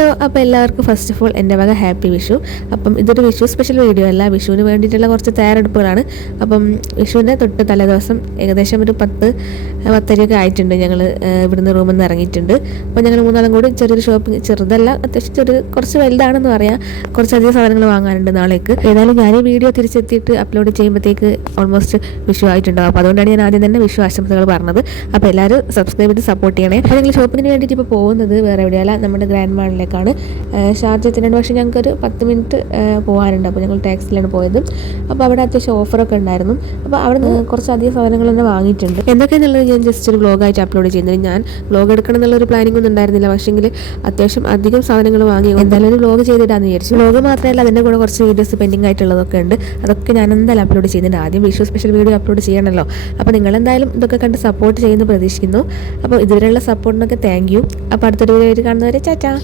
Hello, അപ്പോൾ എല്ലാവർക്കും first of all എൻ്റെ വക ഹാപ്പി വിഷു. അപ്പം ഇതൊരു വിഷു സ്പെഷ്യൽ വീഡിയോ അല്ല, വിഷുവിന് വേണ്ടിയിട്ടുള്ള കുറച്ച് തയ്യാറെടുപ്പുകളാണ്. അപ്പം വിഷുവിൻ്റെ തൊട്ട് തലേദിവസം ഏകദേശം ഒരു 10-10:30 ആയിട്ടുണ്ട്. ഞങ്ങൾ ഇവിടുന്ന് റൂമിൽ നിന്ന് ഇറങ്ങിയിട്ടുണ്ട്. അപ്പോൾ ഞങ്ങൾ മൂന്നാളും കൂടി ചെറിയൊരു ഷോപ്പിംഗ്, ചെറുതല്ല അത്യാവശ്യം കുറച്ച് വലുതാണെന്ന് പറയാം, കുറച്ചധികം സാധനങ്ങൾ വാങ്ങാനുണ്ട് നാളേക്ക്. ഏതായാലും ഞാൻ ഈ വീഡിയോ തിരിച്ചെത്തിയിട്ട് അപ്ലോഡ് ചെയ്യുമ്പോഴത്തേക്ക് ഓൾമോസ്റ്റ് വിഷു ആയിട്ടുണ്ടാവും. അപ്പോൾ അതുകൊണ്ടാണ് ഞാൻ ആദ്യം തന്നെ വിഷു ആശംസകൾ പറഞ്ഞത്. അപ്പോൾ എല്ലാവരും സബ്സ്ക്രൈബ് ചെയ്ത് സപ്പോർട്ട് ചെയ്യണേ. അപ്പോൾ ഞങ്ങൾ ഷോപ്പിങ്ങിന് വേണ്ടിയിട്ട് ഇപ്പോൾ പോകുന്നത് വേറെ എവിടെയല്ല, നമ്മുടെ ഗ്രാൻഡ് മാളിലേക്കാണ്. ഷാർജ എത്തുന്നുണ്ട്, പക്ഷേ ഞങ്ങൾക്കൊരു 10 മിനിറ്റ് പോകാനുണ്ട്. അപ്പോൾ ഞങ്ങൾ ടാക്സിയിലാണ് പോയത്. അപ്പോൾ അവിടെ അത്യാവശ്യം ഓഫറൊക്കെ ഉണ്ടായിരുന്നു. അപ്പോൾ അവിടെ നിന്ന് കുറച്ചധികം സാധനങ്ങൾ തന്നെ വാങ്ങിയിട്ടുണ്ട്. എന്തൊക്കെയാണെന്നുള്ളത് ഞാൻ ജസ്റ്റ് ഒരു വ്ലോഗായിട്ട് അപ്ലോഡ് ചെയ്യുന്നത്. ഞാൻ വ്ലോഗ് എടുക്കണം എന്നുള്ളൊരു പ്ലാനിംഗ് ഒന്നും ഉണ്ടായിരുന്നില്ല, പക്ഷേങ്കിൽ അത്യാവശ്യം അധികം സാധനങ്ങൾ വാങ്ങി എന്തായാലും ഒരു വ്ലോഗ് ചെയ്തിട്ടാന്ന് വിചാരിച്ചു. വ്ലോഗ് മാത്രമല്ല, അതിൻ്റെ കൂടെ കുറച്ച് വീഡിയോസ് പെൻഡിങ് ആയിട്ടുള്ളതൊക്കെ ഉണ്ട്. അതൊക്കെ ഞാൻ എന്തായാലും അപ്ലോഡ് ചെയ്യുന്നുണ്ട്. ആദ്യം വിഷു സ്പെഷ്യൽ വീഡിയോ അപ്ലോഡ് ചെയ്യണമല്ലോ. അപ്പോൾ നിങ്ങളെന്തായാലും ഇതൊക്കെ കണ്ട് സപ്പോർട്ട് ചെയ്യുമെന്ന് പ്രതീക്ഷിക്കുന്നു. അപ്പോൾ ഇതുവരെയുള്ള സപ്പോർട്ടിനൊക്കെ താങ്ക് യു. അപ്പോൾ അടുത്തൊരു വീഡിയോ ആയിട്ട് കാണുന്നവരെ ചാറ്റാ.